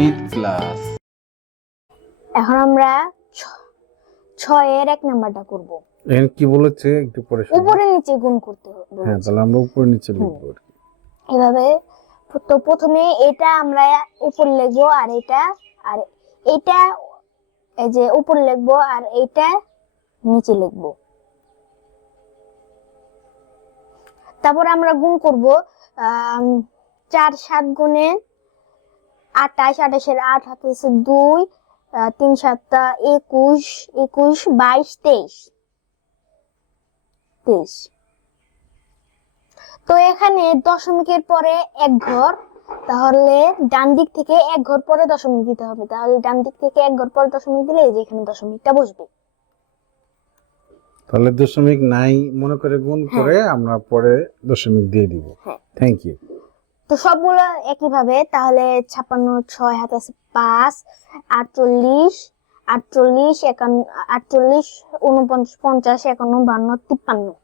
গণিত ক্লাস। এখন আমরা 6 এর 1 নাম্বারটা করব। এখানে কি বলেছে একটু পরে শুনবো। উপরে নিচে গুণ করতে হবে। হ্যাঁ, তাহলে আমরা উপরে নিচে লিখবো আর কি। এভাবে তো প্রথমে এটা আমরা উপর লিখবো আর এটা এই যে উপর লিখবো আর এটা নিচে লিখবো। তারপর আমরা গুণ করব 4 7 গুণে 28, 28 এর 8 হচ্ছে 2, 3 7 21, 21 22 23 23। তো এখানে দশমিকের পরে এক ঘর, তাহলে ডান দিক থেকে এক ঘর পরে দশমিক দিতে হবে। তাহলে ডান দিক থেকে এক ঘর পরে দশমিক দিলে এই যে এখানে দশমিকটা বসবে। তাহলে দশমিক নাই মনে করে গুণ করে আমরা পরে দশমিক দিয়ে দিব। Thank you. তো সবগুলো একই ভাবে, তাহলে 56 6 হাতে আছে 5, 48 48 48 49 50 51 52 53।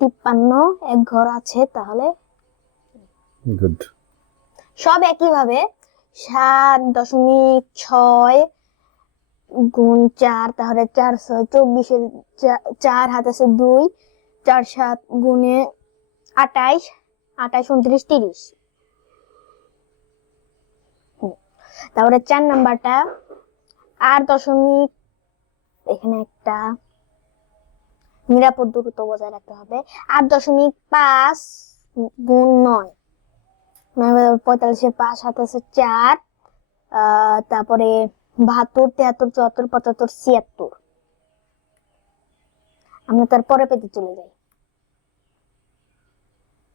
53 এক ঘর আছে, তাহলে গুড। সব একই ভাবে 7.6 গুণ 4, তাহলে 4 6 24 এর 4 হাতে আছে 2, 4 7 গুণে 28 28 29 30। তারপরে 4 নাম্বারটা 8 দশমিক, এখানে একটা নিরাপদ দূরত্ব বজায় রাখতে হবে। 8.5 গুণ 9, 45 এর 5 হাতে আছে 4, তারপরে 72 73 74 75 76। আমরা তারপরে পেতে চলে যাই।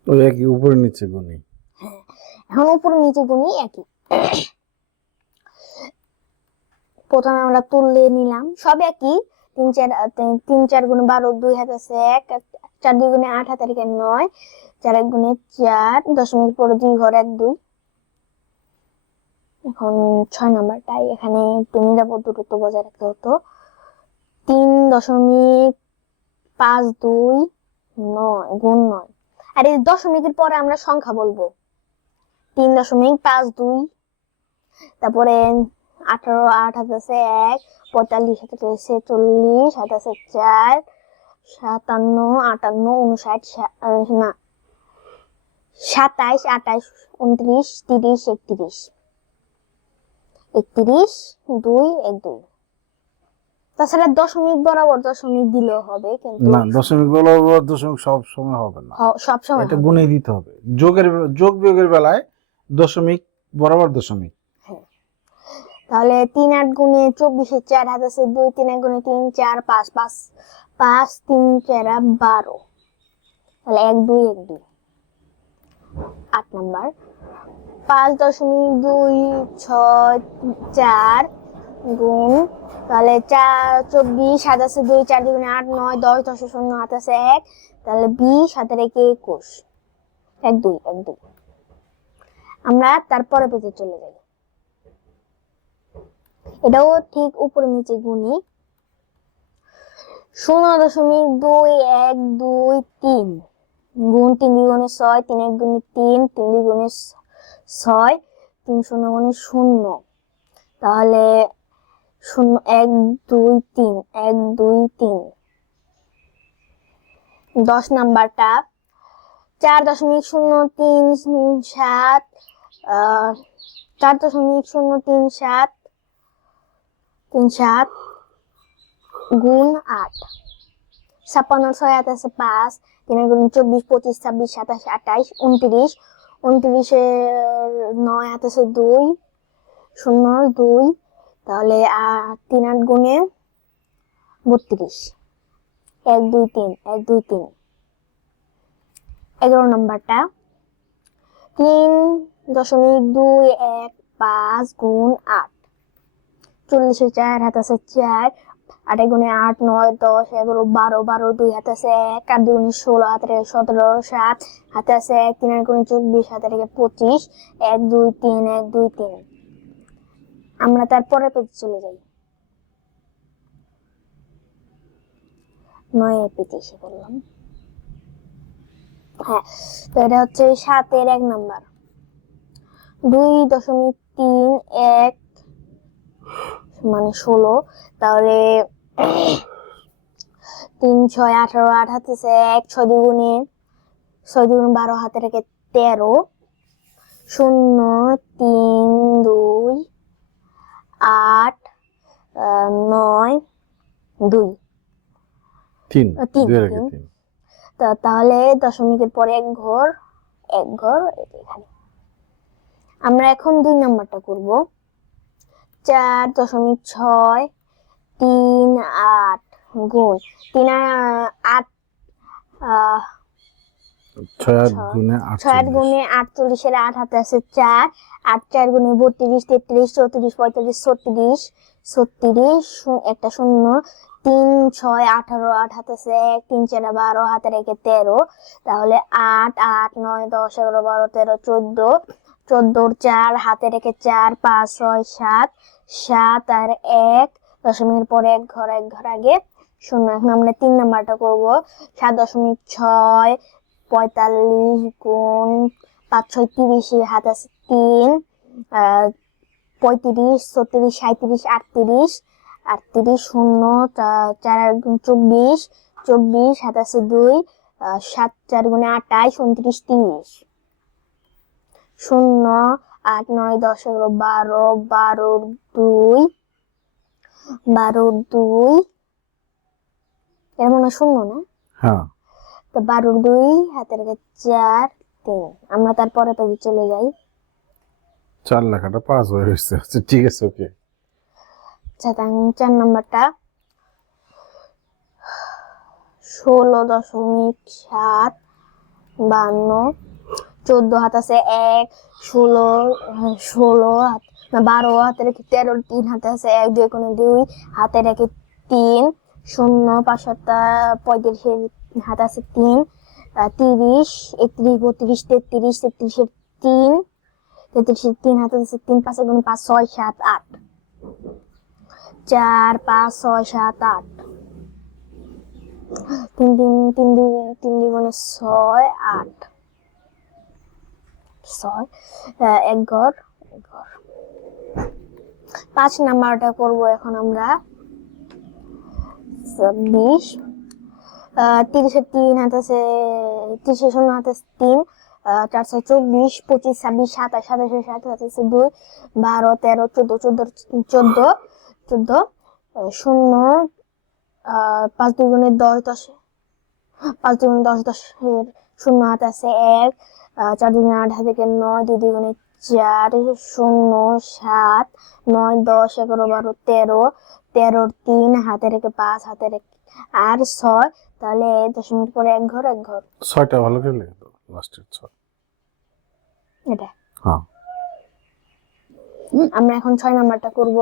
ওই একই উপরে নিচে গুণি। এখন উপরে নিচে গুণি একই। প্রথমে আমরা তুলে নিলাম, সব একই। 3 4 গুণে 12, 2 হাতে আছে 1, 4 2 গুণে 8 হাতে রেখে 9, 4 1 গুণে 4, দশমিক পরে 2 ঘর 1 2। এখন 6 নাম্বারটাই এখানে একটু নিরাপদ দূরত্ব বজায় রাখতে হতো। 3.52 9 গুণ 9। আর এই দশমিকের পরে আমরা সংখ্যা বলবো। 3.52, তারপরে 18 8 হাতে আছে 1, 45 হাতে আছে 40 হাতে আছে 4, 57 58 59 না 27 28 29 30 31 31 2 1 2। তাছাড়া দশমিক বরাবর দশমিক দিলেও হবে, কিন্তু না, দশমিক বরাবর দশমিক সব সময় হবে না, সব সময় এটা গুণে দিতে হবে। যোগ বিয়োগের বেলায় দশমিক বরাবর দশমিক। তাহলে 3 8 গুণে 24 এর 4 হাতে আছে 2, 3 1 গুণে 3 4 5 5 5 3 4 12, তাহলে 1 2 1 2। 8 নাম্বার 5.264 গুণ, তাহলে 4 24 হাতে আছে 2, 4 2 গুণে 8 9 10 10 শূন্য হাতে আছে 1, তাহলে 20 হাতে রেখে 21 1 2 1 2। আমরা তারপরে পেতে চলে যাই। এটাও ঠিক উপরে নিচে গুণি। 0.2 1 2 3 গুণ 3 2 গুণে 6, 3 1 গুণে 3, 3 2 গুণে 6, 3 0 গুণে 0, তাহলে 0 1 2 3 1 2 3। 10 নাম্বারটা 4.037 4.037 গুণ 8, 56 6 হাতে আছে 5, 3 গুণ 24 25 26 27 28 29, 29 এর 9 হাতে আছে 2 0 2, তাহলে 3 8 গুণে 32 1 2 3 1 2 3। 11 নাম্বারটা 3.215 গুণ 8, 40 এর 4 হাতে আছে 4, 8 গুণে 8 9 10 11 12 12 2 হাতে আছে 1, 8 2 গুণে 16 হাতে রেখে 17 7 হাতে আছে 1, 3 8 গুণে 24 হাতে রেখে 25 1 2 3 1 2 3। আমরা তারপরে পেজে চলে যাই। 9 পেজে এসে বললাম। হ্যাঁ, তো এটা হচ্ছে 7 এর 1 নাম্বার। 2.4 3 1 মানে 16, তাহলে 3 6 18, 8 হাতে আছে 1, 6 দুগুণে 12 হাতে রেখে 13, 0 3 2 8 9 2 3 তিন, 2 রেখে তিন। 3 তাহলে দশমিকের পরে এক ঘর এখানে। আমরা এখন 2 নাম্বারটা করব। 4.6 3 8 গুণ 3 8 6 8 গুণে 6 8 গুণে 48 এর 8 হাতে আছে 4, 8 4 গুণে 32 33 34 35 36 36 একটা শূন্য, 3 6 18 8 হাতে আছে 1, 3 4 12 হাতে রেখে 13, তাহলে 8 8 9 10 11 12 13 14, 14 4 হাতে রেখে 4 5 6 7 7 আর 1 দশমিকের পরে এক ঘর আগে 0। এখন আমরা 3 নাম্বারটা করব। 7.6 45 গুণ 5 6 30 হাতে আছে 3, 35 36 37 38 38 0 4 গুণ 24 24 হাতে আছে 2, 7 4 গুণে 28 29 30 0 8 9 10 11 12 12 2 12 2 এর মানে 0 না? হ্যাঁ তো 12 2 হাতে রেখে 4 3। আমরা তারপরে পেজে চলে যাই। 4 লেখাটা 5 হয়ে গেছে। আচ্ছা ঠিক আছে, ওকে। 4 নাম্বারটা 16.7 52 14 হাত আছে 1 16 16 হাত না 12 হাতে রেখে 13, 3 হাতে আছে 1 2 কোণে 2 হাতে রেখে 3 0 5 7 35 হাতে আছে 3, 30 31 32 33 33 এর 3 33 এর 3 হাতে আছে 3 5 গুণ 5 6 7 8 4 5 6 7 8 3 গুণে 6 8 6 এক ঘর 5 নাম্বারটা করব এখন আমরা। 26 30 এর 3 হাতে আছে 30 এর 0 হাতে আছে 3, 4 6 24 25 26 27 27 7 হাতে আছে 2, 12 13 14 14 14 0 5 2 গুণে 10 10 5 2 গুণে 10 10 এর 0 হাতে আছে 1, 4 2 গুণে 8 হাতে 9 2 2 গুণে 4 0 7 9 10 11 12 13 13 3 হাতে রেখে 5 হাতে রেখে আর 6, তাহলে দশমিক পরে এক ঘর 6টা ভালো করে লিখে দাও, লাস্টের 6। এটা। হ্যাঁ আমরা এখন 6 নাম্বারটা করব।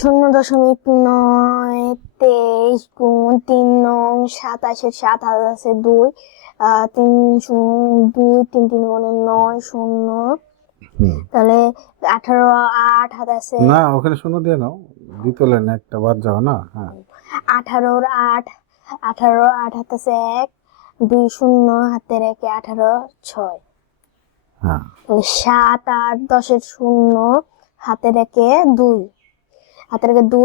0.9 গুণ 3 নং 27 এর 7 হাতে আছে 2, 3 0 2 3 3 গুণে 9 0, তাহলে 18 8 হাতে আছে না, ওখানে 0 দিয়ে নাও, দ্বিতীয় লাইনে একটা বাদ যাও না। হ্যাঁ 18 8 18 8 হাতে আছে 1 2 0 হাতে রেখে 18 6, হ্যাঁ তাহলে 7 8 10 এর 0 হাতে রেখে 2 হাতে রেখে 2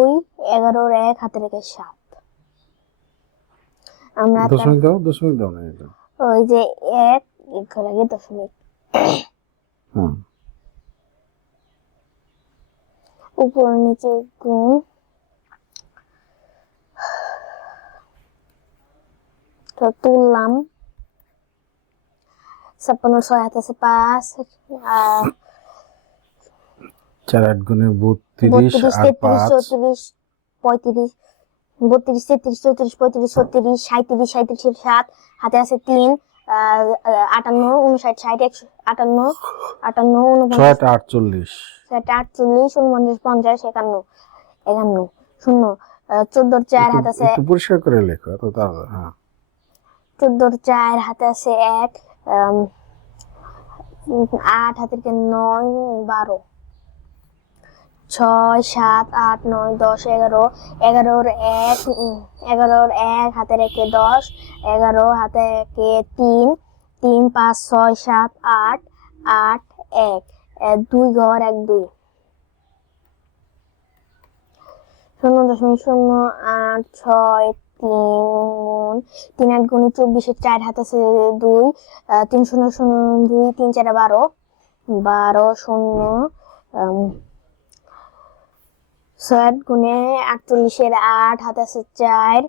11 এর 1 হাতে রেখে 7। আমরা দশমিক দাও না এটা। ওই যে 1 ঘর আগে দশমিক হুম উপর নিচে গুণ তো তুললাম 56 6 হাতে আছে 5, 4 8 গুণে 32 32 আর 33 5 34 35 32 33 34 35 36 37 37 7 হাতে আছে 3, 58 59 60 58 58 6 49 8 48 48 49 50 51 51 0, 14 4 হাতে আছে একটু পরিষ্কার করে লেখো, এত তার। হ্যাঁ 14 4 হাতে আছে 1, 8 হাতে 9 12 6 7 8 9 10 11 11 1 11 1 হাতে রেখে 10 11 হাতে রেখে 3 3 5 6 7 8 8 1 2 ঘর 1 2, 0.086 3 3 8 গুণে 24 এর 4 হাত আছে 2, 3 0 0 2 3 4 12 12 0 6 গুণে 48 এর 8 হাত আছে 4,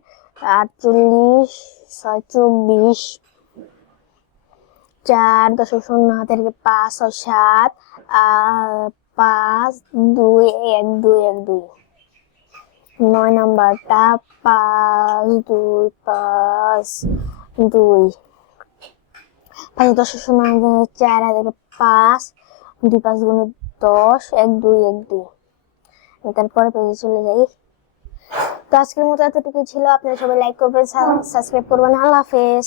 48 6 24 4 0 হাতের 5 6 7 5 2 1 2 1 2, 9 নাম্বারটা 5 2 5 2 5 10 0 4 হাতের 5 2 5 গুণে 10 1 2 1 2। তারপরে পেজে চলে যাই। তো আজকের মতো এতটুকু ছিল। আপনারা সবাই লাইক করবেন, সাবস্ক্রাইব করবেন। আল্লাহ হাফেজ।